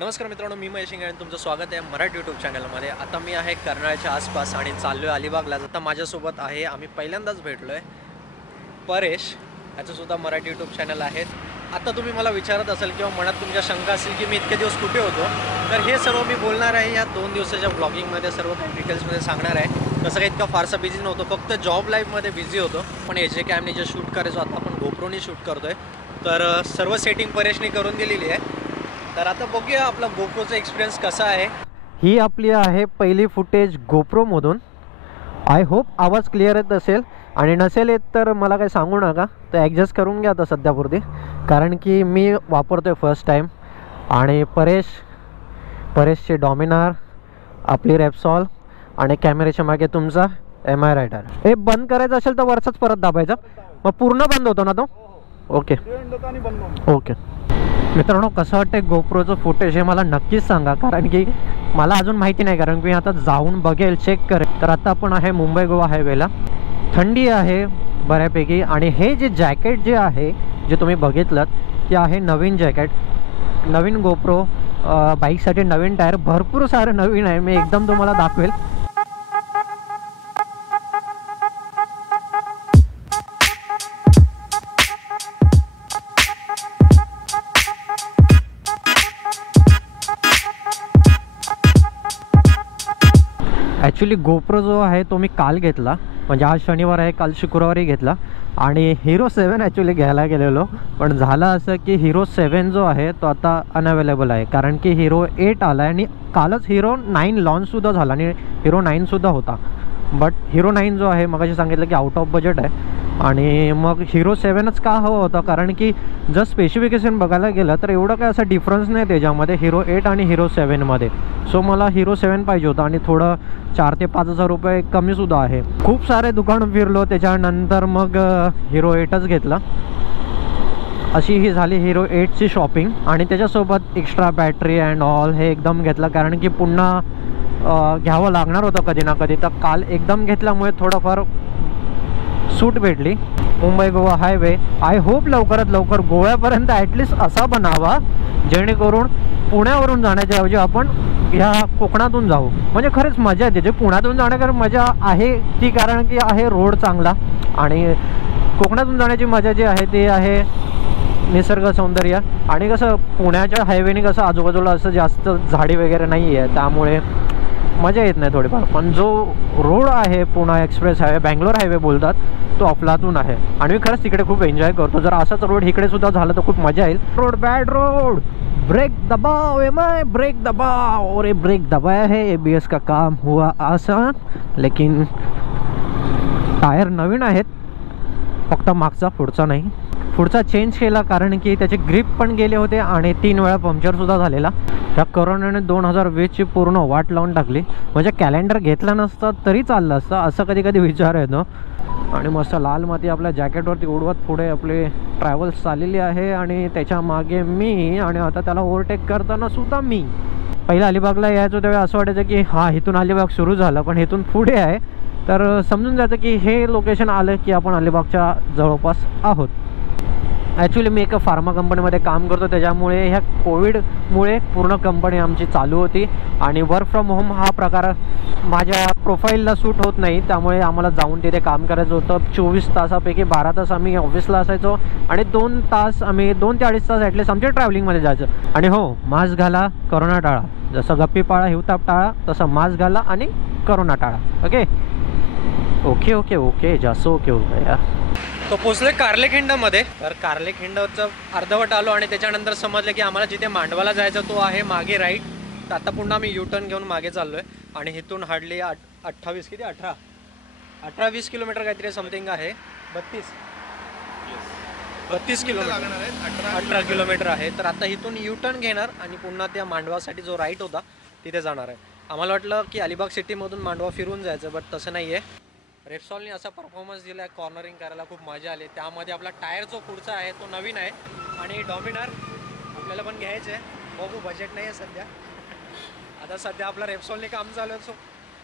नमस्कार मित्रांनो, मी महेश इंगळे आणि तुमचं स्वागत आहे मराठी यूट्यूब चॅनलमध्ये. आता मी आहे कर्नाळच्या आसपास आणि चाललो आहे अलिबागला. आता माझ्यासोबत आहे, आम्ही पहिल्यांदाच भेटलो आहे, परेश. याचंसुद्धा मराठी यूट्यूब चॅनल आहेत. आता तुम्ही मला विचारत असाल किंवा मनात तुमच्या शंका असेल की मी इतके दिवस कुठे होतो, तर हे सर्व मी बोलणार आहे या 2 दिवसाच्या ब्लॉगिंगमध्ये. सर्व काही डिटेल्समध्ये सांगणार आहे. तसं काही इतका फारसा बिझी नव्हतो, फक्त जॉब लाईफमध्ये बिझी होतो. पण हे जे कॅमने जे शूट करायचो, आता आपण गोप्रोनी शूट करतो आहे. तर सर्व सेटिंग परेशने करून दिलेली आहे. तर आता बघूया आपला गोप्रोचा एक्सपिरियन्स कसा आहे. ही आपली आहे पहिली फुटेज गोप्रोमधून. आय होप आवाज क्लिअर येत असेल, आणि नसेल येत तर मला काही सांगू नका, तर ॲडजस्ट करून घ्या आता सध्यापुरती, कारण की मी वापरतो आहे फर्स्ट टाईम. आणि परेशचे डॉमिनार, आपली रेप्सॉल, आणि कॅमेऱ्याच्या मागे तुमचा MI रायडर. हे बंद करायचं असेल तर वरचाच परत दाबायचा, मग पूर्ण बंद होतो ना तो. ओके ओके मित्रांनो, कसं वाटतं गोप्रोचं फुटेज हे मला नक्कीच सांगा, कारण की मला अजून माहिती नाही, कारण की मी आता जाऊन बघेल, चेक करेल. तर आता आपण आहे मुंबई गोवा हायवेला. थंडी आहे बऱ्यापैकी, आणि हे जे जॅकेट जे आहे, जे तुम्ही बघितलं ते आहे नवीन जॅकेट, नवीन गोप्रो बाईकसाठी नवीन टायर, भरपूर सारं नवीन आहे. मी एकदम तुम्हाला दाखवेल. ॲक्च्युली गोप्रो जो आहे तो मी काल घेतला, म्हणजे आज शनिवार आहे, काल शुक्रवारी घेतला. आणि Hero 7 ॲक्च्युली घ्यायला गेलेलो, पण झालं असं की Hero 7 जो आहे तो आता अनअवेलेबल आहे, कारण की Hero 8 आला आहे. आणि कालच Hero 9 लॉन्चसुद्धा झाला, आणि Hero 9सुद्धा होता. बट Hero 9 जो आहे, मगाशी सांगितलं की आउट ऑफ बजेट आहे. आणि मग Hero 7च का हवं होतं, कारण की जर स्पेसिफिकेशन बघायला गेलं तर एवढं काय असं डिफरन्स नाही त्याच्यामध्ये Hero 8 आणि Hero 7मध्ये. सो मला Hero 7 पाहिजे होतं, आणि थोडं 4,000 ते 5,000 रुपये कमीसुद्धा आहे. खूप सारे दुकानं फिरलो, त्याच्यानंतर मग Hero 8च घेतला. अशी ही झाली Hero 8ची शॉपिंग. आणि त्याच्यासोबत एक्स्ट्रा बॅटरी अँड ऑल हे एकदम घेतलं, कारण की पुन्हा घ्यावं लागणार होतं कधी ना कधी. तर काल एकदम घेतल्यामुळे थोडंफार सूट भेटली. Mumbai Goa highway I hope लवकरात लवकर गोव्यापर्यंत ॲटलिस्ट असा बनावा, जेणेकरून पुण्यावरून जाण्याच्या ऐवजी आपण ह्या कोकणातून जाऊ. म्हणजे खरंच मजा येते. जे पुण्यातून जाण्याकर मजा आहे ती, कारण की आहे रोड चांगला, आणि कोकणातून जाण्याची मजा जी आहे ती आहे निसर्ग सौंदर्य. आणि कसं पुण्याच्या हायवेने कसं आजूबाजूला असं जास्त झाडी वगैरे नाही आहे, त्यामुळे मजा येत नाही थोडीफार. पण जो रोड आहे Pune express highway, Bangalore highway बोलतात, तो अफलातून आहे. आणि मी खरंच तिकडे खूप एन्जॉय करतो. जर असाच रोड इकडे सुद्धा झालं तर खूप मजा येईल. रोड बॅड रोड, ब्रेक दबाओ MI, ब्रेक दबाओ. और ब्रेक दबाया है, ABS का काम हुआ आसान. लेकिन टायर नवीन आहेत, फक्त मागचा, पुढचा नाही. पुढचा चेंज केला, कारण की त्याचे ग्रिप पण गेले होते, आणि 3 वेळा पंक्चरसुद्धा झालेला. ह्या कोरोनाने 2020ची पूर्ण वाट लावून टाकली. म्हणजे कॅलेंडर घेतला नसता तरी चाललं असतं, असं कधी कधी विचार येतो. आणि मस्त लाल माती आपल्या जॅकेटवरती उडवत पुढे आपले ट्रॅव्हल्स चाललेली आहे, आणि त्याच्या मागे मी. आणि आता त्याला ओव्हरटेक करताना सुद्धा मी. पहिला अलिबागला यायचो त्यावेळी असं वाटायचं की हां, इथून अलिबाग सुरू झालं, पण इथून पुढे आहे, तर समजून जायचं की हे लोकेशन आलं की आपण अलिबागच्या जवळपास आहोत. ॲक्च्युली मी एका फार्मा कंपनीमध्ये काम करतो, त्याच्यामुळे ह्या कोविडमुळे पूर्ण कंपनी आमची चालू होती, आणि वर्क फ्रॉम होम हा प्रकार माझ्या प्रोफाईलला सूट होत नाही. त्यामुळे आम्हाला जाऊन तिथे काम करायचं होतं. 24 तासापैकी 12 तास आम्ही ऑफिसला असायचो, आणि 2 तास आम्ही 2 ते 2.5 तास ॲटलीस्ट आमच्या ट्रॅव्हलिंगमध्ये जायचं. आणि हो, मास्क घाला, करोना टाळा. जसं गप्पी पाळा, हिवताप टाळा, तसं मास्क घाला आणि करोना टाळा. ओके ओके ओके ओके जास्त ओके होतं यार. तो पोचलोय कार्लेखिंडमध्ये. तर कार्लेखिंडचं अर्धवट आलो, आणि त्याच्यानंतर समजलं की आम्हाला जिथे मांडवाला जायचा तो आहे मागे राईट. तर आता पुन्हा मी U-टर्न घेऊन मागे चाललो आहे. आणि इथून हार्डली 28 किती 18-20 किलोमीटर काहीतरी समथिंग आहे. 32 किलोमीटर, 18 किलोमीटर आहे. तर आता इथून U-टर्न घेणार, आणि पुन्हा त्या मांडवासाठी जो राईट होता तिथे जाणार आहे. आम्हाला वाटलं की अलिबाग सिटीमधून मांडवा फिरून जायचं, बट तसं नाही आहे. रेप्सॉलने असा परफॉर्मन्स दिला आहे, कॉर्नरिंग करायला खूप मजा आली. त्यामध्ये आपला टायर जो पुढचा आहे तो नवीन आहे, आणि डॉमिनार आपल्याला पण घ्यायचं आहे. बघू, बजेट नाही आहे सध्या. आता सध्या आपला रेप्सॉलने काम चालू आहे, सो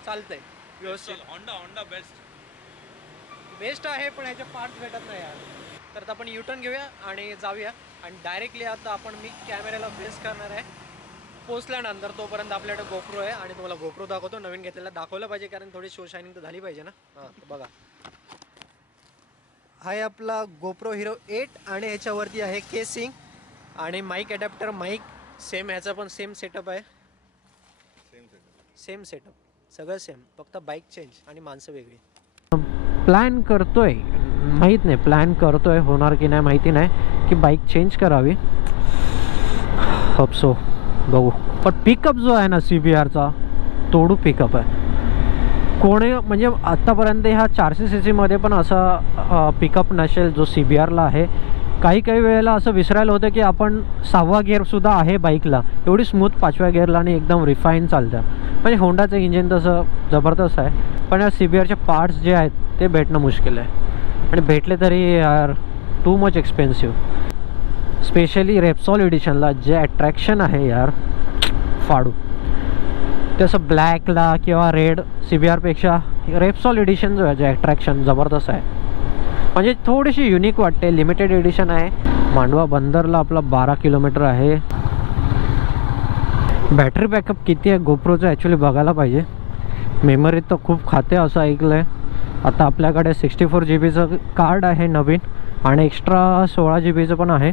चालतंय व्यवस्थित. होंडा बेस्ट आहे, पण ह्याचे पार्ट्स भेटत नाही यार. तर आता आपण U-टर्न घेऊया आणि जाऊया. आणि डायरेक्टली आता मी कॅमेऱ्याला फेस करणार आहे. पोचल्यानंतर तोपर्यंत आपल्याकडे गोप्रो आहे आणि तुम्हाला गोप्रो दाखवतो. नवीन घेतलेला दाखवलं पाहिजे कारण थोडी शो शायनिंग तर झाली पाहिजे ना. हां बघा, हा आहे आपला गोप्रो हिरो 8 आणि ह्याच्यावरती आहे केसिंग आणि माईक अडॅप्टर. माईक सेम, ह्याचा पण सेम सेटअप आहे. सेम सेटअप, सगळं सेम, फक्त बाईक चेंज आणि माणसं वेगळी. प्लॅन करतोय, माहीत नाही प्लॅन करतोय, होणार की नाही माहिती नाही, की बाईक चेंज करावी. होप सो, बघू. पण पिकअप जो आहे ना CBRचा तोडू पिकअप आहे. कोणी म्हणजे आत्तापर्यंत ह्या 400cc मध्ये पण असा पिकअप नसेल जो CBRला आहे. काही वेळेला असं विसरायला होतं की आपण 6वा गिअरसुद्धा आहे बाईकला, एवढी स्मूथ 5व्या गिअरला आणि एकदम रिफाईन चालतं. म्हणजे होंडाचं इंजिन तसं जबरदस्त आहे, पण या CBRचे पार्ट्स जे आहेत ते भेटणं मुश्किल आहे आणि भेटले तरी यार टू मच एक्सपेन्सिव्ह. स्पेशली रेप्सॉल एडिशनला जे अट्रॅक्शन आहे यार फाडू. तसं ब्लॅकला किंवा रेड CBRपेक्षा रेप्सॉल एडिशन जो आहे जे अट्रॅक्शन जबरदस्त आहे. म्हणजे थोडीशी युनिक वाटते, लिमिटेड एडिशन आहे. मांडवा बंदरला आपला 12 किलोमीटर आहे. बॅटरी बॅकअप किती आहे गोप्रोचं ॲक्च्युली बघायला पाहिजे. मेमरी तर खूप खाते असं ऐकलं आहे. आता आपल्याकडे 64 GBचं कार्ड आहे नवीन आणि एक्स्ट्रा 16 GBचं पण आहे.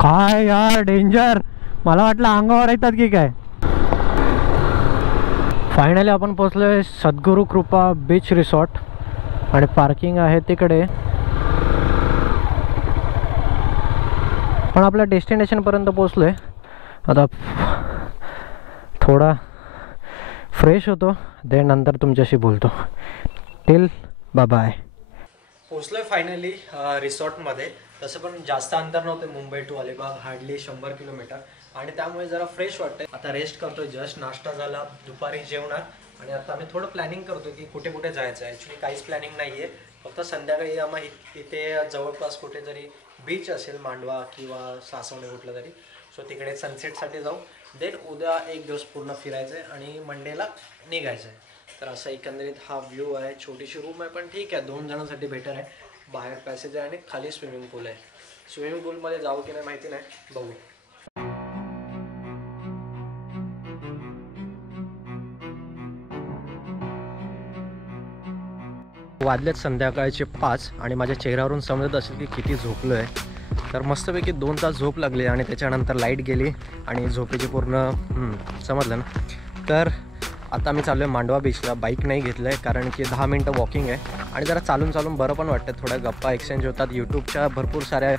काय यार डेंजर, मला वाटलं अंगावर येतात की काय. फायनली आपण पोचलो आहे सद्गुरू कृपा बीच रिसॉर्ट आणि पार्किंग आहे तिकडे. पण आपल्या डेस्टिनेशनपर्यंत पोचलो आहे. आता थोडा फ्रेश होतो, दे नंतर तुमच्याशी बोलतो. Till bye bye. पोचलोय फायनली रिसॉर्टमध्ये. तसं पण जास्त अंतर नव्हतं Mumbai to Alibag, hardly 100 kilometre आणि त्यामुळे जरा फ्रेश वाटतंय. आता रेस्ट करतोय, जस्ट नाश्ता झाला, दुपारी जेवणार आणि आता आम्ही थोडं प्लॅनिंग करतो की कुठे कुठे जायचं आहे. ॲक्च्युली काहीच प्लॅनिंग नाही आहे, फक्त संध्याकाळी आम्ही इथे जवळपास कुठेतरी बीच असेल, मांडवा किंवा सासवणे कुठलं तरी, सो तिकडे सनसेटसाठी जाऊ. देन उद्या एक दिवस पूर्ण फिरायचं आहे आणि मंडेला निघायचं आहे. तर असं एकंदरीत हा व्ह्यू आहे. छोटीशी रूम आहे पण ठीक आहे, 2 जणांसाठी बेटर आहे. बाहेर पॅसेज आहे आणि खाली स्विमिंग पूल आहे. स्विमिंग पूलमध्ये जाऊ की नाही माहिती नाही, बघू. वाजलेत संध्याकाळचे 5 आणि माझ्या चेहऱ्यावरून समजत असेल की किती झोपलो आहे. तर मस्तपैकी 2 तास झोप लागली आणि त्याच्यानंतर लाईट गेली आणि झोपेची पूर्ण समजलं ना. तर आता मी चाललो आहे मांडवा बीचला. बाईक नाही घेतलं आहे कारण की 10 मिनटं वॉकिंग आहे आणि जरा चालून बरं पण वाटतं. थोड्या गप्पा एक्सचेंज होतात. यूट्यूबच्या भरपूर साऱ्या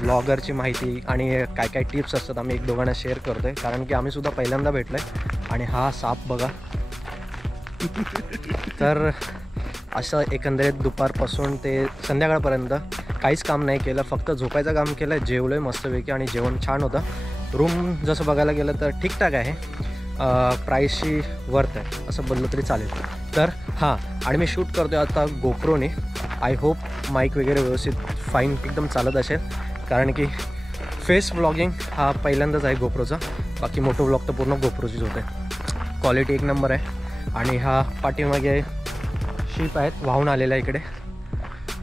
ब्लॉगरची माहिती आणि काय टिप्स असतात आम्ही एक दोघांना शेअर करतो आहे, कारण की आम्हीसुद्धा पहिल्यांदा भेटलो आहे. आणि हा साप बघा. तर असं एकंदरीत दुपारपासून ते संध्याकाळपर्यंत काहीच काम नाही केलं, फक्त झोपायचं काम केलं. जेवलो आहे मस्तपैकी आणि जेवण छान होतं. रूम जसं बघायला गेलं तर ठीकठाक आहे, प्राईसशी वर्थ आहे असं बोललं तरी चालेल. तर हां, आणि मी शूट करतो आहे आता गोप्रोने. आय होप माईक वगैरे व्यवस्थित फाईन एकदम चालत असेल, कारण की फेस व्लॉगिंग हा पहिल्यांदाच आहे गोप्रोचा. बाकी मोठं व्लॉग तर पूर्ण गोप्रोचीच होते. क्वालिटी एक नंबर आहे. आणि हा पाठीमागे शिप आहेत वाहून आलेला इकडे.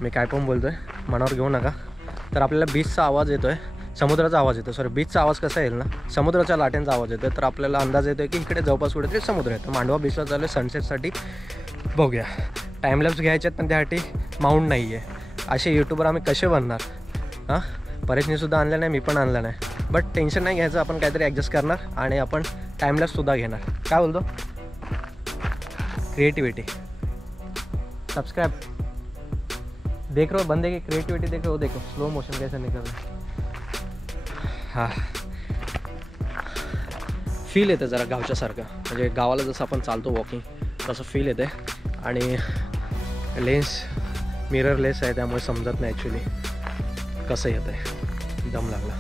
मी काय पण बोलतो आहे, मनावर घेऊ नका. तर आपल्याला बीचचा आवाज येतो आहे, समुद्राचा आवाज येतो. सॉरी, बीचचा आवाज कसा येईल ना, समुद्राच्या लाटेंचा आवाज येतो. तर आपल्याला अंदाज येतो आहे की इकडे जवळपास कुठेतरी समुद्र आहे. तर मांडवा बीचला चालू आहे सनसेटसाठी. बघूया, टाईमलॅप्स घ्यायचे आहेत पण त्यासाठी माउंट नाही आहे. असे यूट्यूबर आम्ही कसे बनणार? हां, परेशनीसुद्धा आणलं नाही, मी पण आणलं नाही. बट टेन्शन नाही घ्यायचं, आपण काहीतरी ॲडजस्ट करणार आणि आपण टाईमलॅप्ससुद्धा घेणार. काय बोलतो? क्रिएटिविटी. सब्सक्राइब. देख रहे हो बंदे की क्रिएटिविटी, देख रहे हो, देखो स्लो मोशन कैसे निकल रहा है. हां, फील येतं जरा गावच्यासारखं, म्हणजे गावाला जसं आपण चालतो वॉकिंग तसं फील येते. आणि लेन्स मिरर लेस आहे त्यामुळे समजत नाही ॲक्च्युली कसं येतं आहे. दम लागला.